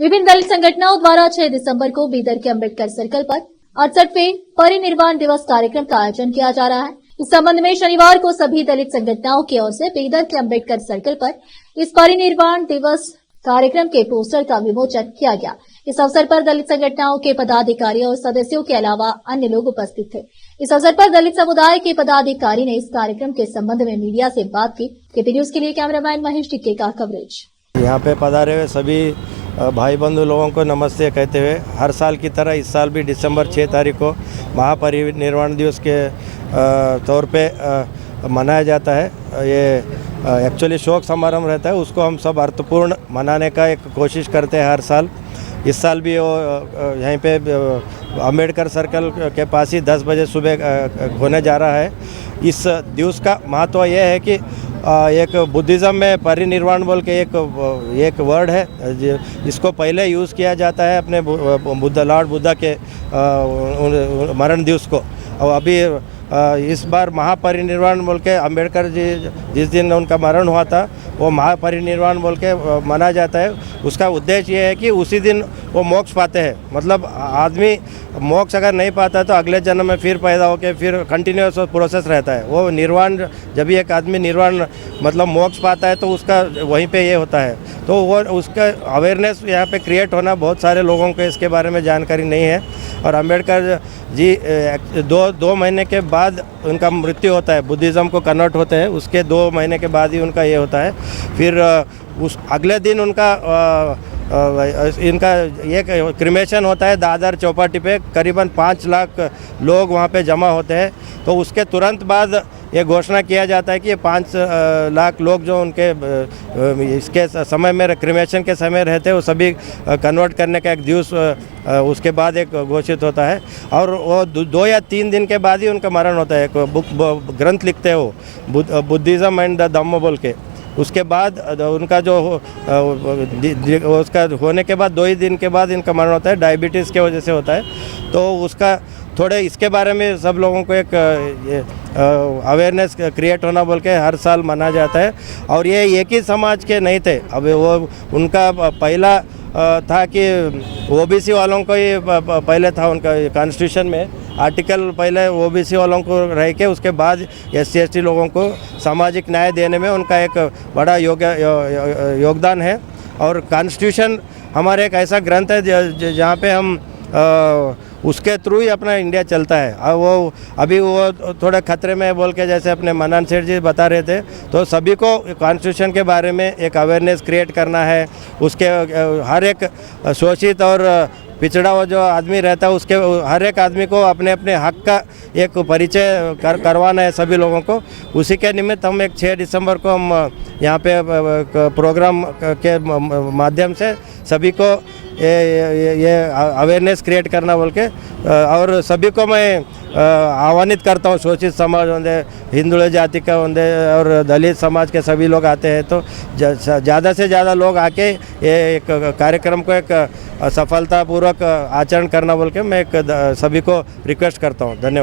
विभिन्न दलित संगठनों द्वारा 6 दिसंबर को बीदर के अम्बेडकर सर्कल पर 68वें परिनिर्वाण दिवस कार्यक्रम का आयोजन किया जा रहा है। इस संबंध में शनिवार को सभी दलित संगठनों की ओर से बीदर के अम्बेडकर सर्कल पर इस परिनिर्वाण दिवस कार्यक्रम के पोस्टर का विमोचन किया गया। इस अवसर पर दलित संगठनों के पदाधिकारियों और सदस्यों के अलावा अन्य लोग उपस्थित थे। इस अवसर पर दलित समुदाय के पदाधिकारी ने इस कार्यक्रम के संबंध में मीडिया से बात की। केपी न्यूज के लिए कैमरामैन महेश टिक्के का कवरेज। यहाँ पे पधारे हुए सभी भाई बंधु लोगों को नमस्ते कहते हुए हर साल की तरह इस साल भी दिसंबर 6 तारीख को महापरिनिर्वाण दिवस के तौर पे मनाया जाता है। ये एक्चुअली शोक समारोह रहता है, उसको हम सब अर्थपूर्ण मनाने का एक कोशिश करते हैं हर साल। इस साल भी वो यहीं पे अम्बेडकर सर्कल के पास ही 10 बजे सुबह होने जा रहा है। इस दिवस का महत्व यह है कि एक बुद्धिज़्म में परिनिर्वाण बोल के एक वर्ड है, इसको पहले यूज़ किया जाता है अपने लॉर्ड बुद्धा के मरण दिवस को। और अभी इस बार महापरिनिर्वाण बोल के अम्बेडकर जी जिस दिन उनका मरण हुआ था वो महापरिनिर्वाण बोल के मनाया जाता है। उसका उद्देश्य ये है कि उसी दिन वो मोक्ष पाते हैं। मतलब आदमी मोक्ष अगर नहीं पाता तो अगले जन्म में फिर पैदा होकर फिर कंटिन्यूस प्रोसेस रहता है। वो निर्वाण जब भी एक आदमी निर्वाण मतलब मोक्ष पाता है तो उसका वहीं पे ये होता है। तो वो उसका अवेयरनेस यहाँ पे क्रिएट होना, बहुत सारे लोगों को इसके बारे में जानकारी नहीं है। और अम्बेडकर जी दो महीने के बाद उनका मृत्यु होता है, बुद्धिज़्म को कन्वर्ट होते हैं, उसके 2 महीने के बाद ही उनका ये होता है। फिर उस अगले दिन इनका ये क्रिमेशन होता है दादर चौपाटी पे। करीबन 5 लाख लोग वहाँ पे जमा होते हैं। तो उसके तुरंत बाद ये घोषणा किया जाता है कि ये 5 लाख लोग जो उनके इसके समय में क्रिमेशन के समय रहते हैं वो सभी कन्वर्ट करने का एक दिवस उसके बाद एक घोषित होता है। और वो 2 या 3 दिन के बाद ही उनका मरण होता है। एक ग्रंथ लिखते हैं वो बुद्धिज़्म एंड द धम्म बोल के। उसके बाद उनका जो उसका होने के बाद 2 ही दिन के बाद इनका मरण होता है, डायबिटीज़ के वजह से होता है। तो उसका थोड़े इसके बारे में सब लोगों को एक अवेयरनेस क्रिएट होना बोल के हर साल मनाया जाता है। और ये एक ही समाज के नहीं थे, अब वो उनका पहला था कि ओबीसी वालों को ही पहले था उनका कॉन्स्टिट्यूशन में आर्टिकल पहले ओबीसी वालों को रह के उसके बाद SC ST लोगों को सामाजिक न्याय देने में उनका एक बड़ा योगदान है। और कॉन्स्टिट्यूशन हमारे एक ऐसा ग्रंथ है जहाँ पे हम उसके थ्रू ही अपना इंडिया चलता है। और वो अभी वो थोड़े खतरे में बोल के जैसे अपने मनन सेठ जी बता रहे थे, तो सभी को कॉन्स्टिट्यूशन के बारे में एक अवेयरनेस क्रिएट करना है। उसके हर एक शोषित और पिछड़ा हुआ जो आदमी रहता है उसके हर एक आदमी को अपने अपने हक का एक परिचय करवाना है सभी लोगों को। उसी के निमित्त हम एक 6 दिसंबर को हम यहाँ पे प्रोग्राम के माध्यम से सभी को ये अवेयरनेस क्रिएट करना बोल के और सभी को मैं आह्वानित करता हूँ। शोषित समाज होंगे, हिंदू जाति का होंगे और दलित समाज के सभी लोग आते हैं, तो ज़्यादा से ज़्यादा लोग आके ये एक कार्यक्रम को एक सफलतापूर्वक आचरण करना बोल के मैं एक सभी को रिक्वेस्ट करता हूँ। धन्यवाद।